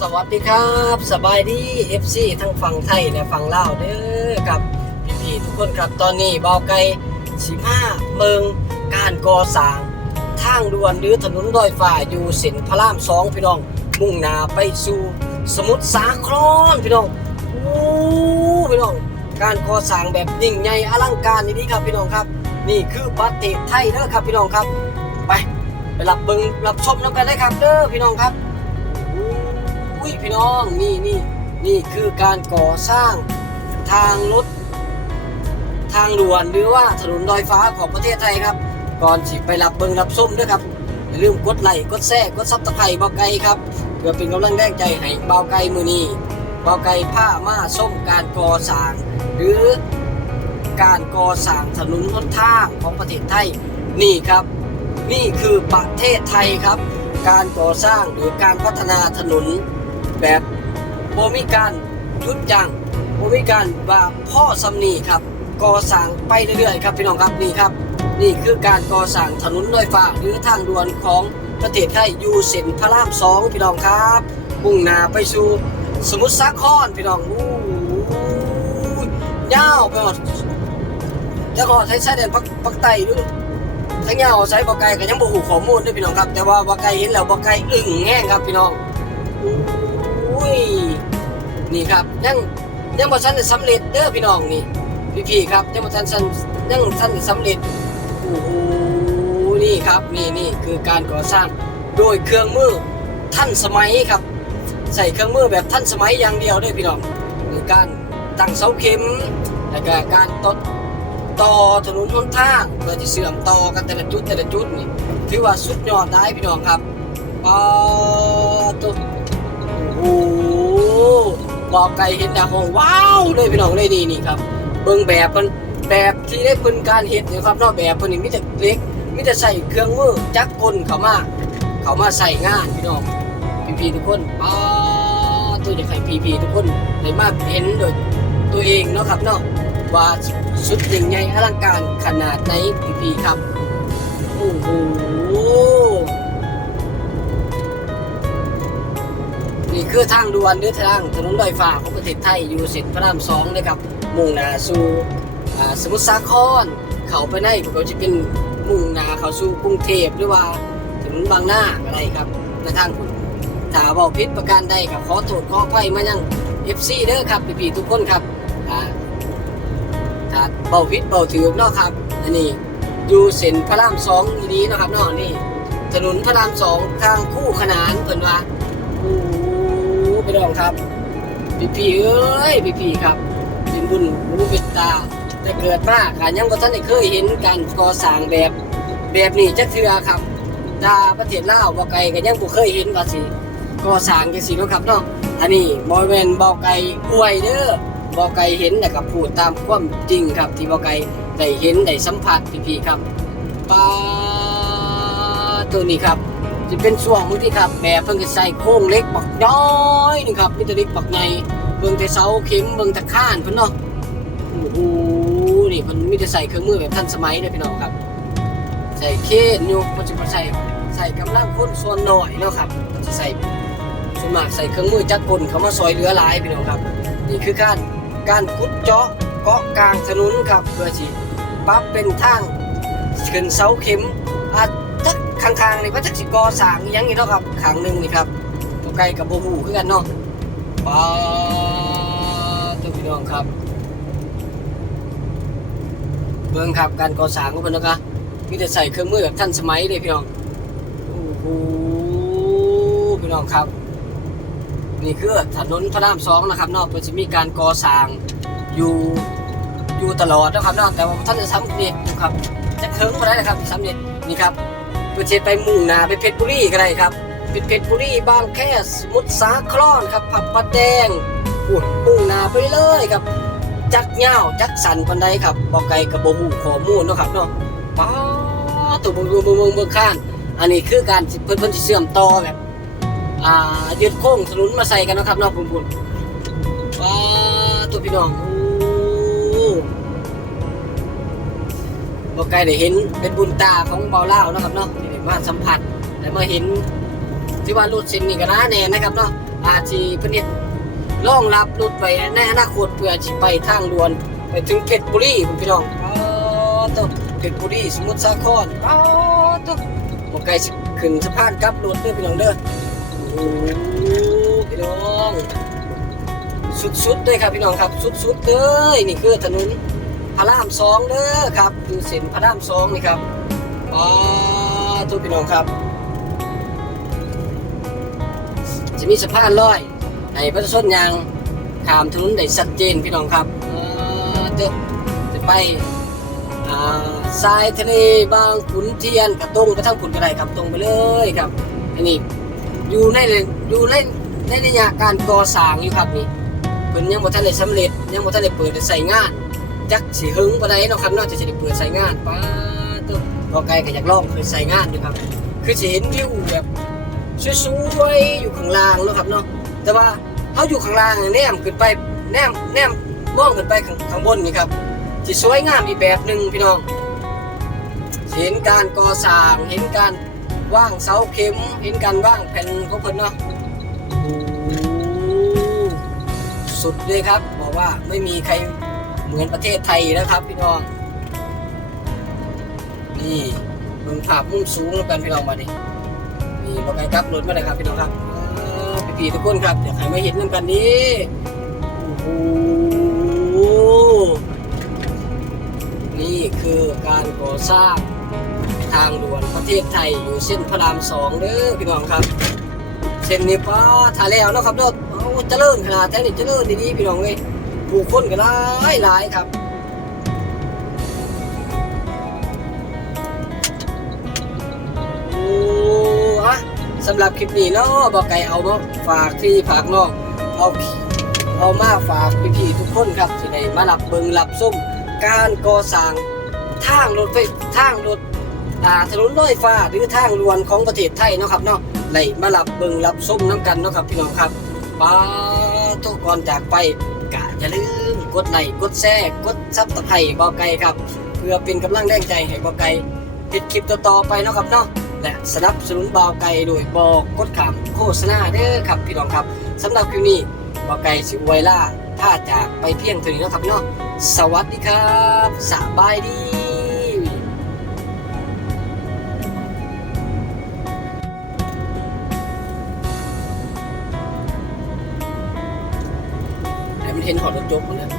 สวัสดีครับ สบายดี FC ทั้งฝั่งไทยและฝั่งลาวเด้อครับพี่ๆทุกคนครับตอนนี้เบาไกลสิมาเมืองการก่อสร้างทางด่วนหรือถนนดอยฟ้าอยู่เส้นพระรามสองพี่น้อง มุ่งหน้าไปสู่สมุทรสาครพี่น้องโอ้พี่น้อง การก่อสร้างแบบยิ่งใหญ่อลังการนี่ดีครับพี่น้องครับ นี่คือประเทศไทยเด้อครับพี่น้องครับ ไปไปรับเบิงรับชมน้ำกันได้ครับเด้อพี่น้องครับ พี่น้องนี่นี่นี่คือการก่อสร้างทางรถทางด่วนหรือว่าถนนลอยฟ้าของประเทศไทยครับ ก่อนสิไปรับเบิงรับส้มด้วยครับอย่าลืมกดไลค์กดแชร์กดซับสไครต์เบาไก่ครับเพื่อเป็นกำลังแรงใจให้เบาไก่มือนี้เบาไก่ผ้ามาส้มการก่อสร้าง หรือการก่อสร้างถนนหนทางของประเทศไทยนี่ครับ นี่คือประเทศไทยครับ การก่อสร้างหรือการพัฒนาถนน แบบโบมีการยุดยั้งโบมีการว่าพ่อสำนีครับก่อสร้างไปเรื่อยๆครับพี่น้องครับนี่ครับ นี่คือการก่อสร้างถนนลอยฟ้าหรือทางด่วนของประเทศไทยยูเส้นพระรามสองพี่น้องครับมุ่งหน้าไปสู่สมุทรสาครพี่น้องอู้ยาวไปหมดจะขอใช้ใช้แดนปักปักไตด้วยทั้งยาวใช้บอไก่ก็ยังบ่หูข้อมูลด้วยพี่น้องครับ แต่ว่าบอไก่เห็นแล้วบอไก่อึ้งแห้งครับพี่น้อง ยนี่ครับยังยังบ่ทันได้สำเร็จเด้อพี่น้องนี่พี่ๆครับยังบ่ทันสันยังทันได้สำเร็จโอ้โหนี่ครับนี่นี่คือการก่อสร้างโดยเครื่องมือทันสมัยครับ ใส่เครื่องมือแบบทันสมัยอย่างเดียวเด้อพี่น้องคือการตั้งเสาเข็มแล้วก็การต่อต่อถนนหนทางเพื่อที่เชื่อมต่อกันแต่ละจุดแต่ละจุดนี่ถือว่าสุดยอดได้พี่น้องครับปอตุ๊ โอ้บอกไก่เห็นแต่ห้องว้าวเลยพี่น้องเลยนี่นี่ครับ เบิ่งแบบมันแบบที่ได้เพิ่นการเฮ็ดเนี่ยครับนอกแบบเพิ่นนี่มีแต่เล็กมีแต่ใส่เครื่องมือจักรกลเข้ามาเข้ามาใส่งานพี่น้องพี่ๆทุกคนป้าตัวอยากให้พี่ๆทุกคนได้มาเห็นโดยตัวเองเนาะครับเนาะว่าสุดยิ่งใหญ่อลังการขนาดไหนพี่ๆครับโอ้โห นี่คือทางด่วนหรือทางถนนลอยฟ้าของประเทศไทยอยู่เส้นพระรามสองนะครับมุ่งหน้าสู่สมุทรสาคร เขาไปในก็จะเป็นมุ่งหน้าเขาสู่กรุงเทพหรือว่าถนนบางนาอะไรครับในทางคุณถ้าเบาพิษประการใดครับขอโทษขออภัยมายัง FC เด้อครับพี่ๆทุกคนครับถ้าเบาพิษเบาถือเนาะครับอันนี้อยู่เส้นพระรามสองนี้นะครับนาะนี่ถนนพระรามสองทางคู่ขนานเพิ่นว่า พี่น้องครับ พี่พี่เอ้ยพี่พี่ครับเป็นบุญรู้เป็นตา แต่เกิดมาการยังก็ท่านได้เคยเห็นการก่อสร้างแบบ แบบนี้จักเทือครับตาประเทศลาวบ่ไกลก็ยังบ่เคยเห็นว่าสิก่อสร้างจังซี่เนาะครับเนาะอันนี้บ่แม่นบ่ไกลอวยเด้อบ่ไกลเห็นแต่ก็พูดตามความจริงครับ ที่บ่ไกลได้เห็นได้สัมผัสพี่พี่ๆครับปลาตัวนี้ครับ จะเป็นช่วงมือที่ครับแบบเพิ่งจะใส่โค้งเล็กปักย้อยนึงครับมิตรเล็กปักใหญ่เบิ่งแต่เสาเข็มเบิ่งแต่ข้านเพิ่นเนาะโอ้โหนี่เพิ่นมีแต่ใส่เครื่องมือแบบทันสมัยเลยพี่น้องครับ ใส่เคนอยู่มันจะมาใส่ใส่กำลังคนส่วนน้อยเนาะครับมันจะใส่ส่วนมากใส่เครื่องมือจักรกลเขามาซอยเหลือหลายพี่น้องครับ นี่คือการการขุดเจาะเกาะกลางถนนครับเพื่อที่ปรับเป็นทางขึ้นเสาเข็มอาจจะ ข้างๆนี่ว่าจักสิก่อสร้างอิหยังนี่เนาะครับข้างหนึงนี่ครับตัวไกลกับโบหูคือกันเนาะป้าตัวพี่น้องครับ เบิ่งครับการก่อสร้างของเพิ่นเนาะครับมีแต่ใส่เครื่องมือแบบทันสมัยเลยพี่น้องโอ้โหพี่น้องครับ นี่คือถนนพระรามสองนะครับเนาะเพิ่นสิมีการก่อสร้างอยู่อยู่ตลอดนะครับเนาะแต่ว่าท่านจะสำเร็จอยู่ครับจะเคิงมาได้นะครับสำเร็จนี่ครับ เพื่อจะไปมุ่งหน้าไปเพชรบุรีก็ได้ครับไปเพชรบุรีบางแค่สมุทรสาครครับผับประแดงอุ้ยมุ่งหน้าไปเลยครับ จักเหย้าจักสันปันใดครับบอกไกลกับโบหูขอมูลเนาะครับเนาะป้าตัวเบิ่งบงบงบงข้านอันนี้คือการเพิ่นเพิ่นเชื่อมต่อแบบอ่ายึดโค้งถนนมาใส่กันนะครับเนาะพุ่นพุ่นว้าตัวพี่น้อง บ่ไกลได้เห็นเป็นบุญตาของเบาเล่าวนะครับเนาะที่ได้มาสัมผัสได้มาเห็นที่ว่ารถเส้นนี้ก็น่าแน่นะครับเนาะอาจสิเพิ่นเฮ็ดรองรับรถไปในอนาคตเพื่อสิไปทางด่วน ไปถึงเพชรบุรีพุ่นพี่น้องอ๋อตวเพชรบุรีสมุทรสาครอ๋อตวบ่ไกลขึ้นสะพานกลับรถเด้อพี่น้องเด้อโอ้พี่น้อง สุดๆเลยครับพี่น้องครับ สุดๆเลยนี่คือถนน พระรามสองเด้อครับคือเส้นพระรามสองนี่ครับอ๋อทุกพี่น้องครับ จะมีสะพานลอยให้ประชาชนยางขามถนนได้ชัดเจนพี่น้องครับเออเด้อจะไปทรายทะเลบางขุนเทียนกระตรงไปทางขุนกระไดครับตรงไปเลยครับอันนี้อยู่ในอยู่ในในระยะการก่อสร้างอยู่ครับนี่เพิ่นยังบ่ทันได้สำเร็จยังบ่ทันได้เปิดใส่งาน จักสิหึงบ่ไดเนาะครับเนาะจะได้เปิดใส่งานป้าตัวบ่ไกลก็อยากลองเคยใส่งานอยู่ครับ คือสิเห็นวิวแบบสวยๆอยู่ข้างล่างเนาะครับเนาะแต่ว่าเฮาอยู่ข้างล่างแนมขึ้นไปแนมแนมมองขึ้นไปข้างข้างบนนี่ครับสิสวยงามอีกแบบหนึงพี่น้องเห็นการก่อสร้างเห็นการว่างเสาเข็มเห็นการว่างแผ่นของเพิ่นเนาะสุดเลยครับ บอกว่าไม่มีใคร เหมือนประเทศไทยแล้วครับ พี่น้อง นี่มึงภาพมุมสูงแล้วกันพี่น้องมาดินี่บอกไงครับรถมาเลยครับพี่น้องครับพี่พี่ๆทุกคนครับอยากให้มาเห็นน้ำกันนี้โอ้โหนี่คือการก่อสร้างทางด่วนประเทศไทยอยู่เส้นพระรามสองเด้อพี่น้องครับ เส้นนี้ป้าถาแล้วนะครับเนาะเอาเจริญขนาดแท้นี่เจริญดีๆพี่น้องเอ้ย ผู้คนก็หลายหลายครับโอ้ฮะสำหรับคลิปนี้เนาะบอกไก่เอามาฝากที่ฝากนองเอาเอามาฝากพี่ๆทุกคนครับที่ได้มารับเบิงรับส้มการก่อสร้างทางรถไฟทางรถอ่าถนนลอยฟ้าหรือทางลวนของประเทศไทยเนาะครับเนาะได้มารับเบิงรับส้มน้ำกันเนาะครับพี่น้องครับปาทุกก่อนจากไป อย่าลืมกดไลค์กดแชร์กดซับสไครต์บอไก่ครับ เพื่อเป็นกำลังแรงใจให้บอไก่ติดคลิปต่อๆไปเนาะครับเนาะและสนับสนุนบอไก่โดยบอกกดขามโฆษณาเด้อครับพี่น้องครับสำหรับคลิปนี้บอไก่สิอวยล่าถ้าจากไปเพียงเท่านี้นะครับเนาะสวัสดีครับสบายดี เห็นหอรถยกนะ